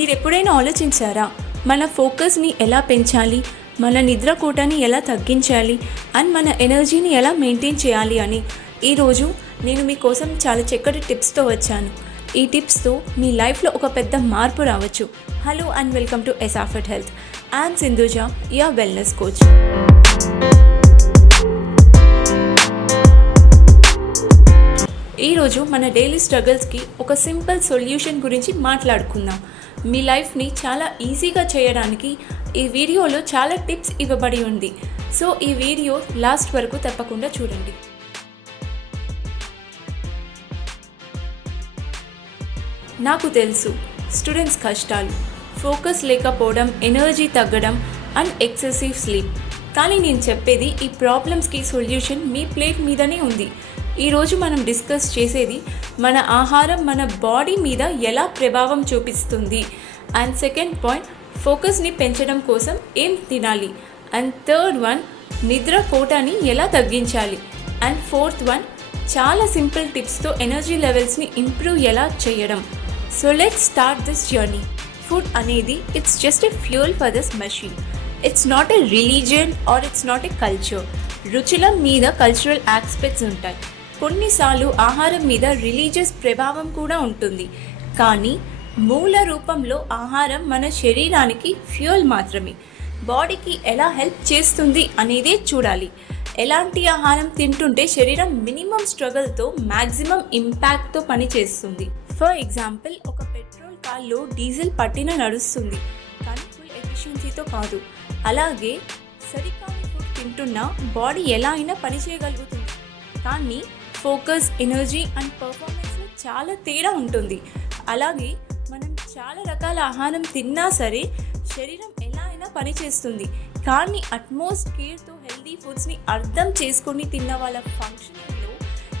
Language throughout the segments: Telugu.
మీరు ఎప్పుడైనా ఆలోచించారా మన ఫోకస్ని ఎలా పెంచాలి, మన నిద్ర కోటాని ఎలా తగ్గించాలి అండ్ మన ఎనర్జీని ఎలా మెయింటైన్ చేయాలి అని? ఈరోజు నేను మీకోసం చాలా చక్కటి టిప్స్తో వచ్చాను. ఈ టిప్స్తో మీ లైఫ్లో ఒక పెద్ద మార్పు రావచ్చు. Hello and welcome to Esafet health. I'm Sindhuja, your wellness coach. ఈరోజు మన డైలీ స్ట్రగుల్స్కి ఒక సింపుల్ సొల్యూషన్ గురించి మాట్లాడుకుందాం. మీ లైఫ్ని చాలా ఈజీగా చేయడానికి ఈ వీడియోలో చాలా టిప్స్ ఇవ్వబడి ఉంది. సో ఈ వీడియో లాస్ట్ వరకు తప్పకుండా చూడండి. నాకు తెలుసు స్టూడెంట్స్ కష్టాలు, ఫోకస్ లేకపోవడం, ఎనర్జీ తగ్గడం అండ్ ఎక్సెసివ్ స్లీప్. కానీ నేను చెప్పేది ఈ ప్రాబ్లమ్స్కి సొల్యూషన్ మీ ప్లేట్ మీదనే ఉంది. ఈరోజు మనం డిస్కస్ చేసేది మన ఆహారం మన బాడీ మీద ఎలా ప్రభావం చూపిస్తుంది, అండ్ సెకండ్ పాయింట్ ఫోకస్ని పెంచడం కోసం ఏం తినాలి, అండ్ థర్డ్ వన్ నిద్ర కోటాని ఎలా తగ్గించాలి, అండ్ ఫోర్త్ వన్ చాలా సింపుల్ టిప్స్తో ఎనర్జీ లెవెల్స్ని ఇంప్రూవ్ ఎలా చేయడం. So let's start this journey. Food అనేది it's just a fuel for this machine. It's not a religion or it's not a culture. రుచుల మీద కల్చరల్ ఆస్పెక్ట్స్ ఉంటాయి. కొన్నిసార్లు ఆహారం మీద రిలీజియస్ ప్రభావం కూడా ఉంటుంది. కానీ మూల రూపంలో ఆహారం మన శరీరానికి ఫ్యూయల్ మాత్రమే. బాడీకి ఎలా హెల్ప్ చేస్తుంది అనేదే చూడాలి. ఎలాంటి ఆహారం తింటుంటే శరీరం మినిమం స్ట్రగల్తో మ్యాక్సిమం ఇంపాక్ట్తో పనిచేస్తుంది. ఫర్ ఎగ్జాంపుల్, ఒక పెట్రోల్ కార్లో డీజిల్ పట్టిన నడుస్తుంది, కానీ ఫుల్ ఎఫిషియన్సీతో కాదు. అలాగే సరికాని ఫుడ్ తింటున్నా బాడీ ఎలా అయినా పనిచేయగలుగుతుంది. కానీ ఫోకస్, ఎనర్జీ అండ్ పర్ఫార్మెన్స్లో చాలా తేడా ఉంటుంది. అలాగే మనం చాలా రకాల ఆహారం తిన్నా సరే శరీరం ఎలా అయినా పనిచేస్తుంది. కానీ అట్మోస్ట్ కేర్తో హెల్తీ ఫుడ్స్ని అర్థం చేసుకొని తిన్న వాళ్ళ ఫంక్షనింగ్లో,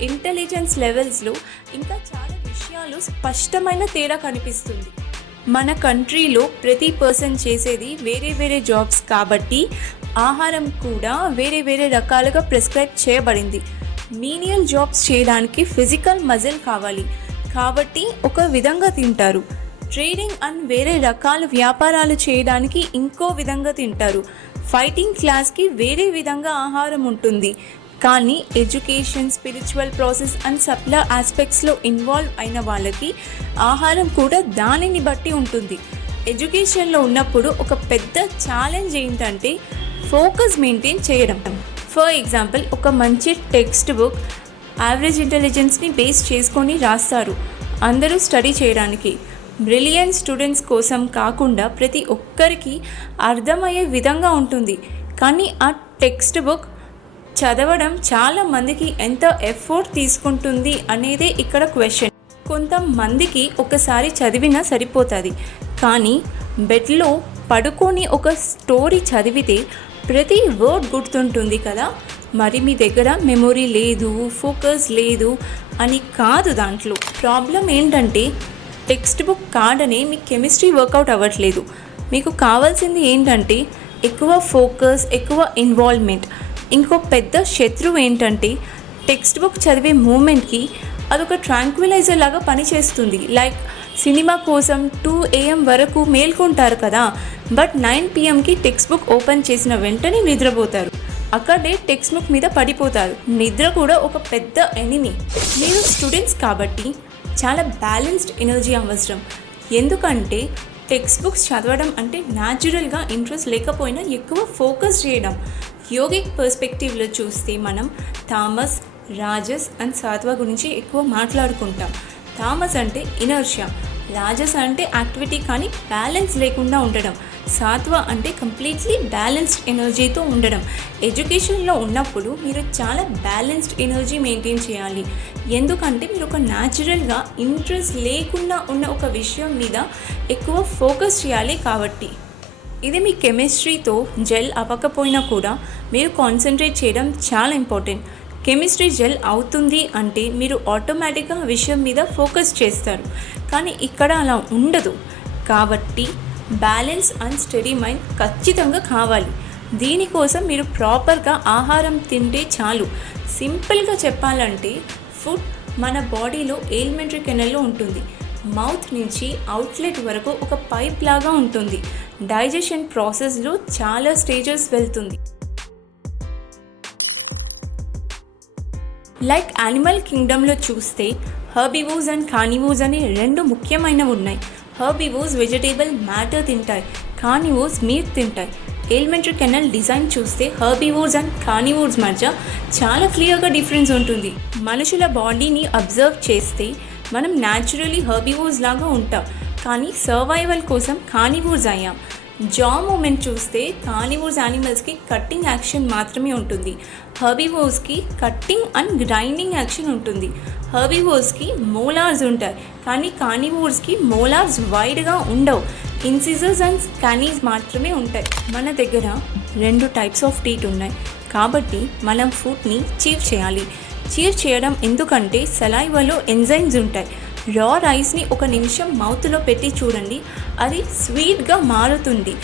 ఇంటెలిజెన్స్ లెవెల్స్లో ఇంకా చాలా విషయాలు స్పష్టమైన తేడా కనిపిస్తుంది. మన కంట్రీలో ప్రతి పర్సన్ చేసేది వేరే వేరే జాబ్స్ కాబట్టి ఆహారం కూడా వేరే వేరే రకాలుగా ప్రిస్క్రైబ్ చేయబడింది. మీనియల్ జాబ్స్ చేయడానికి ఫిజికల్ మజిల్ కావాలి కాబట్టి ఒక విధంగా తింటారు. ట్రేడింగ్ అండ్ వేరే రకాల వ్యాపారాలు చేయడానికి ఇంకో విధంగా తింటారు. ఫైటింగ్ క్లాస్కి వేరే విధంగా ఆహారం ఉంటుంది. కానీ education, spiritual process and supply ఆస్పెక్ట్స్లో ఇన్వాల్వ్ అయిన వాళ్ళకి ఆహారం కూడా దానిని బట్టి ఉంటుంది. ఎడ్యుకేషన్లో ఉన్నప్పుడు ఒక పెద్ద ఛాలెంజ్ ఏంటంటే ఫోకస్ మెయింటైన్ చేయడం. ఫర్ ఎగ్జాంపుల్, ఒక మంచి టెక్స్ట్ బుక్ యావరేజ్ ఇంటెలిజెన్స్ని బేస్ చేసుకొని రాస్తారు అందరూ స్టడీ చేయడానికి. బ్రిలియంట్ స్టూడెంట్స్ కోసం కాకుండా ప్రతి ఒక్కరికి అర్థమయ్యే విధంగా ఉంటుంది. కానీ ఆ టెక్స్ట్ బుక్ చదవడం చాలా మందికి ఎంత ఎఫర్ట్ తీసుకుంటుంది అనేదే ఇక్కడ క్వశ్చన్. కొంతమందికి ఒకసారి చదివినా సరిపోతుంది. కానీ బెడ్లో పడుకొని ఒక స్టోరీ చదివితే ప్రతి వర్డ్ గుర్తుంటుంది కదా. మరి మీ దగ్గర మెమొరీ లేదు, ఫోకస్ లేదు అని కాదు. దాంట్లో ప్రాబ్లం ఏంటంటే టెక్స్ట్ బుక్ కాడనే మీ కెమిస్ట్రీ వర్కౌట్ అవ్వట్లేదు. మీకు కావాల్సింది ఏంటంటే ఎక్కువ ఫోకస్, ఎక్కువ ఇన్వాల్వ్మెంట్. ఇంకో పెద్ద శత్రువు ఏంటంటే టెక్స్ట్ బుక్ చదివే మూమెంట్కి అదొక ట్రాంక్విలైజర్ లాగా పనిచేస్తుంది. లైక్ సినిమా కోసం 2 AM వరకు మేల్కొంటారు కదా, బట్ 9 PMకి టెక్స్ట్ బుక్ ఓపెన్ చేసిన వెంటనే నిద్రపోతారు. అక్కడే టెక్స్ట్ బుక్ మీద పడిపోతారు. నిద్ర కూడా ఒక పెద్ద ఎనిమీ. మీరు స్టూడెంట్స్ కాబట్టి చాలా బ్యాలెన్స్డ్ ఎనర్జీ అవసరం. ఎందుకంటే టెక్స్ట్ బుక్స్ చదవడం అంటే న్యాచురల్గా ఇంట్రెస్ట్ లేకపోయినా ఎక్కువ ఫోకస్ చేయడం. యోగిక్ పర్స్పెక్టివ్లో చూస్తే మనం తామస్, రాజస్ అండ్ సాత్వ గురించి ఎక్కువ మాట్లాడుకుంటాం. తామస్ అంటే ఇనర్షియా, రాజస్ అంటే యాక్టివిటీ కానీ బ్యాలెన్స్ లేకుండా ఉండడం, సాత్వ అంటే కంప్లీట్లీ బ్యాలెన్స్డ్ ఎనర్జీతో ఉండడం. ఎడ్యుకేషన్లో ఉన్నప్పుడు మీరు చాలా బ్యాలెన్స్డ్ ఎనర్జీ మెయింటైన్ చేయాలి. ఎందుకంటే మీరు ఒక న్యాచురల్గా ఇంట్రెస్ట్ లేకుండా ఉన్న ఒక విషయం మీద ఎక్కువ ఫోకస్ చేయాలి కాబట్టి. ఇది మీ కెమిస్ట్రీతో జెల్ అవ్వకపోయినా కూడా మీరు కాన్సన్ట్రేట్ చేయడం చాలా ఇంపార్టెంట్. కెమిస్ట్రీ జెల్ అవుతుంది అంటే మీరు ఆటోమేటిక్గా విషయం మీద ఫోకస్ చేస్తారు. కానీ ఇక్కడ అలా ఉండదు. కాబట్టి బ్యాలెన్స్ అండ్ స్టడీ మైండ్ ఖచ్చితంగా కావాలి. దీనికోసం మీరు ప్రాపర్గా ఆహారం తింటే చాలు. సింపుల్గా చెప్పాలంటే ఫుడ్ మన బాడీలో ఎలిమెంటరీ కెనల్లో ఉంటుంది. మౌత్ నుంచి అవుట్లెట్ వరకు ఒక పైప్ లాగా ఉంటుంది. డైజెషన్ ప్రాసెస్లో చాలా స్టేజెస్ వెళ్తుంది. లైక్ యానిమల్ కింగ్డమ్లో చూస్తే హెర్బివోర్స్ అండ్ కార్నివోర్స్ అనే రెండు ముఖ్యమైనవి ఉన్నాయి. హెర్బివోర్స్ వెజిటేబుల్ మ్యాటర్ తింటాయి, కార్నివోర్స్ మీట్ తింటాయి. ఎలిమెంటరీ కెనాల్ డిజైన్ చూస్తే హెర్బివోర్స్ అండ్ కార్నివోర్స్ మధ్య చాలా క్లియర్గా డిఫరెన్స్ ఉంటుంది. మనుషుల బాడీని అబ్జర్వ్ చేస్తే మనం న్యాచురలీ హెర్బివోర్స్ లాగా ఉంటాం, కానీ సర్వైవల్ కోసం కార్నివోర్స్ అయ్యాం. జా మూమెంట్ చూస్తే కార్నివోర్స్ యానిమల్స్కి కట్టింగ్ యాక్షన్ మాత్రమే ఉంటుంది, హెర్బివోర్స్కి కట్టింగ్ అండ్ గ్రైండింగ్ యాక్షన్ ఉంటుంది. హెర్బివోర్స్కి మోలార్స్ ఉంటాయి, కానీ కార్నివోర్స్కి మోలార్స్ వైడ్గా ఉండవు, ఇన్సిజర్స్ అండ్ స్కానీస్ మాత్రమే ఉంటాయి. మన దగ్గర 2 టైప్స్ ఆఫ్ టీత్ ఉన్నాయి, కాబట్టి మనం ఫుడ్ని చీవ్ చేయాలి. చీవ్ చేయడం ఎందుకంటే సలైవాలో ఎంజైమ్స్ ఉంటాయి. రా రైస్ని 1 నిమిషం మౌత్లో పెట్టి చూడండి, అది స్వీట్గా మారుతుంది,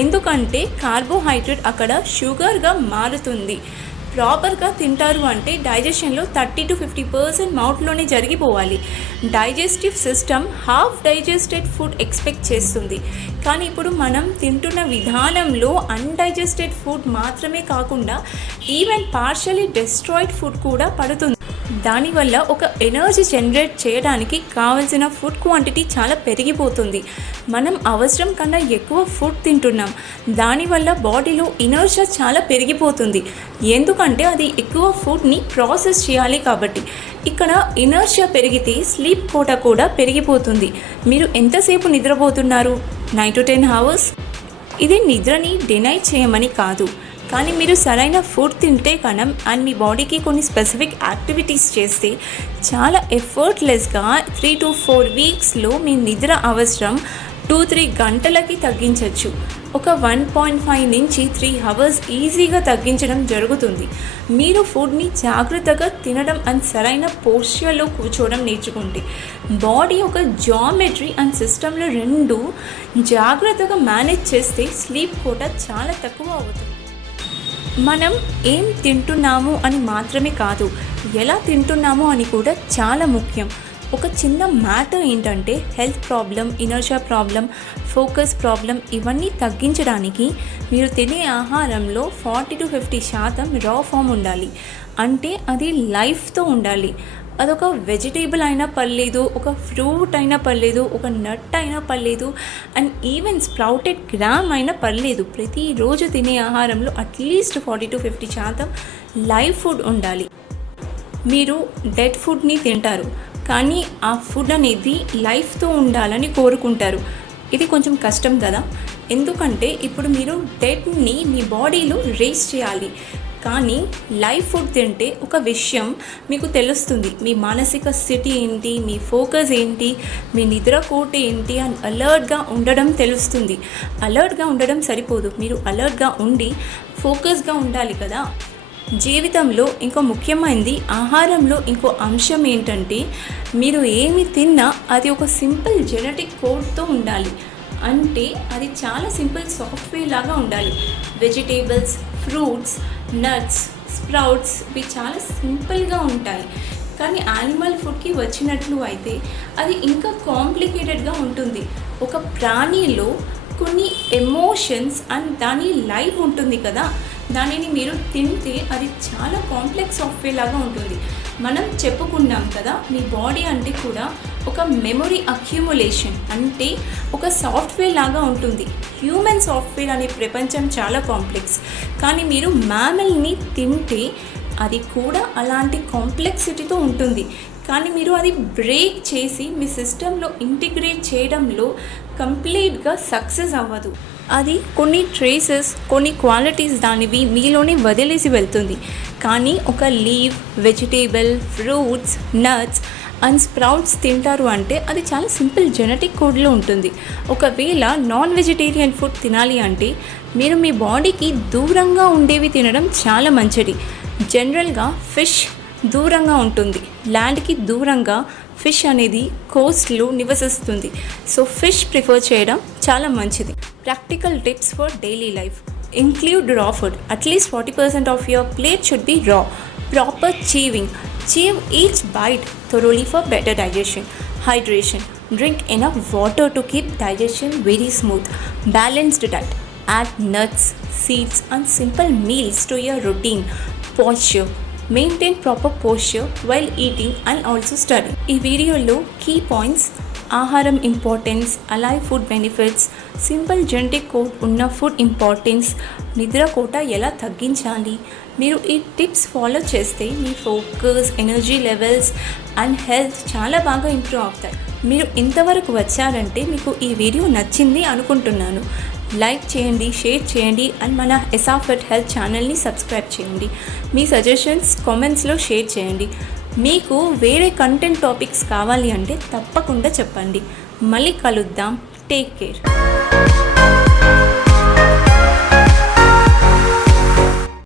ఎందుకంటే కార్బోహైడ్రేట్ అక్కడ షుగర్గా మారుతుంది. ప్రాపర్గా తింటారు అంటే డైజెషన్లో 30 to 50% మౌత్లోనే జరిగిపోవాలి. Digestive system half digested food expect చేస్తుంది, కానీ ఇప్పుడు మనం తింటున్న విధానంలో అన్డైజెస్టెడ్ ఫుడ్ మాత్రమే కాకుండా ఈవెన్ పార్షియలీ డిస్ట్రాయిడ్ ఫుడ్ కూడా పడుతుంది. దానివల్ల ఒక ఎనర్జీ జనరేట్ చేయడానికి కావాల్సిన ఫుడ్ క్వాంటిటీ చాలా పెరిగిపోతుంది. మనం అవసరం కన్నా ఎక్కువ ఫుడ్ తింటున్నాం, దానివల్ల బాడీలో ఇనర్షియా చాలా పెరిగిపోతుంది, ఎందుకంటే అది ఎక్కువ ఫుడ్ని ప్రాసెస్ చేయాలి కాబట్టి. ఇక్కడ ఇనర్షియా పెరిగితే స్లీప్ కోట కూడా పెరిగిపోతుంది. మీరు ఎంతసేపు నిద్రపోతున్నారు? 9 to 10 hours. ఇది నిద్రని డినై చేయమని కాదు, కానీ మీరు సరైన ఫుడ్ తింటే కనం అండ్ మీ బాడీకి కొన్ని స్పెసిఫిక్ యాక్టివిటీస్ చేస్తే చాలా ఎఫర్ట్లెస్గా 3 to 4 వీక్స్లో మీ నిద్ర అవసరం 2-3 గంటలకి తగ్గించవచ్చు. ఒక 1.5 నుంచి 3 hours ఈజీగా తగ్గించడం జరుగుతుంది. మీరు ఫుడ్ని జాగ్రత్తగా తినడం అండ్ సరైన పోస్చర్లో కూర్చోవడం నేర్చుకుంటే బాడీ ఒక జామెట్రీ అండ్ సిస్టంలో 2 జాగ్రత్తగా మేనేజ్ చేస్తే స్లీప్ కోట చాలా తక్కువ అవుతుంది. మనం ఏం తింటున్నాము అని మాత్రమే కాదు, ఎలా తింటున్నాము అని కూడా చాలా ముఖ్యం. ఒక చిన్న మ్యాటర్ ఏంటంటే health problem, inertia problem, focus problem ఇవన్నీ తగ్గించడానికి మీరు తినే ఆహారంలో 40 to 50% రా ఫామ్ ఉండాలి. అంటే అది లైఫ్తో ఉండాలి. అదొక వెజిటేబుల్ అయినా పర్లేదు, ఒక ఫ్రూట్ అయినా పర్లేదు, ఒక నట్ అయినా పర్లేదు, అండ్ ఈవెన్ స్ప్రౌటెడ్ గ్రామ్ అయినా పర్లేదు. ప్రతిరోజు తినే ఆహారంలో అట్లీస్ట్ 40 to 50% లైవ్ ఫుడ్ ఉండాలి. మీరు డెడ్ ఫుడ్ని తింటారు, కానీ ఆ ఫుడ్ అనేది లైఫ్తో ఉండాలని కోరుకుంటారు. ఇది కొంచెం కష్టం కదా, ఎందుకంటే ఇప్పుడు మీరు డెడ్ని మీ బాడీలో రేస్ చేయాలి. కానీ లైవ్ ఫుడ్ తింటే ఒక విషయం మీకు తెలుస్తుంది, మీ మానసిక స్థితి ఏంటి, మీ ఫోకస్ ఏంటి, మీ నిద్ర కోట ఏంటి అని అలర్ట్గా ఉండడం తెలుస్తుంది. అలర్ట్గా ఉండడం సరిపోదు, మీరు అలర్ట్గా ఉండి ఫోకస్గా ఉండాలి కదా. జీవితంలో ఇంకో ముఖ్యమైనది ఆహారంలో ఇంకో అంశం ఏంటంటే మీరు ఏమి తిన్నా అది ఒక సింపుల్ జెనెటిక్ కోడ్తో ఉండాలి. అంటే అది చాలా సింపుల్ సాఫ్ట్వేర్ లాగా ఉండాలి. వెజిటేబుల్స్, ఫ్రూట్స్, నట్స్, స్ప్రౌట్స్ ఇవి చాలా సింపుల్గా ఉంటాయి. కానీ యానిమల్ ఫుడ్కి వచ్చినట్లు అయితే అది ఇంకా కాంప్లికేటెడ్గా ఉంటుంది. ఒక ప్రాణిలో కొన్ని ఎమోషన్స్ అండ్ దాని లైఫ్ ఉంటుంది కదా, దానిని మీరు తింటే అది చాలా కాంప్లెక్స్ సాఫ్ట్వేర్ లాగా ఉంటుంది. మనం చెప్పుకున్నాం కదా, మీ బాడీ అంటే కూడా ఒక మెమొరీ అక్యూములేషన్, అంటే ఒక సాఫ్ట్వేర్ లాగా ఉంటుంది. హ్యూమన్ సాఫ్ట్వేర్ అనే ప్రపంచం చాలా కాంప్లెక్స్, కానీ మీరు మ్యామల్ని తింటే అది కూడా అలాంటి కాంప్లెక్సిటీతో ఉంటుంది. కానీ మీరు అది బ్రేక్ చేసి మీ సిస్టంలో ఇంటిగ్రేట్ చేయడంలో కంప్లీట్గా సక్సెస్ అవ్వదు. అది కొన్ని ట్రేసెస్, కొన్ని క్వాలిటీస్ దానివి మీలోనే వదిలేసి వెళ్తుంది. కానీ ఒక leave, vegetable, fruits, nuts and sprouts తింటారు అంటే అది చాలా సింపుల్ జెనెటిక్ కోడ్లో ఉంటుంది. ఒకవేళ నాన్ వెజిటేరియన్ ఫుడ్ తినాలి అంటే మీరు మీ బాడీకి దూరంగా ఉండేవి తినడం చాలా మంచిది. జనరల్గా ఫిష్ దూరంగా ఉంటుంది, ల్యాండ్కి దూరంగా ఫిష్ అనేది కోస్ట్లో నివసిస్తుంది. సో ఫిష్ ప్రిఫర్ చేయడం చాలా మంచిది. Practical tips for daily life include raw food. At least 40% of your plate should be raw. Proper chewing. Chew each bite thoroughly for better digestion. Hydration. Drink enough water to keep digestion very smooth. Balanced diet. Add nuts, seeds and simple meals to your routine. Posture. Maintain proper posture while eating and also studying. ఈ వీడియోలో కీ పాయింట్స్, ఆహారం importance, alive food benefits, simple genetic code ఉన్న ఫుడ్ ఇంపార్టెన్స్, నిద్ర కోట ఎలా తగ్గించాలి, మీరు ఈ టిప్స్ ఫాలో చేస్తే మీ focus, energy levels and health చాలా బాగా ఇంప్రూవ్ అవుతాయి. మీరు ఇంతవరకు వచ్చారంటే మీకు ఈ వీడియో నచ్చింది అనుకుంటున్నాను. లైక్ చేయండి, షేర్ చేయండి అండ్ మన ఎసాఫెట్ హెల్త్ ఛానల్ని సబ్స్క్రైబ్ చేయండి. మీ సజెషన్స్ కామెంట్స్లో షేర్ చేయండి. మీకు వేరే కంటెంట్ టాపిక్స్ కావాలి అంటే తప్పకుండా చెప్పండి. మళ్ళీ కలుద్దాం. Take care.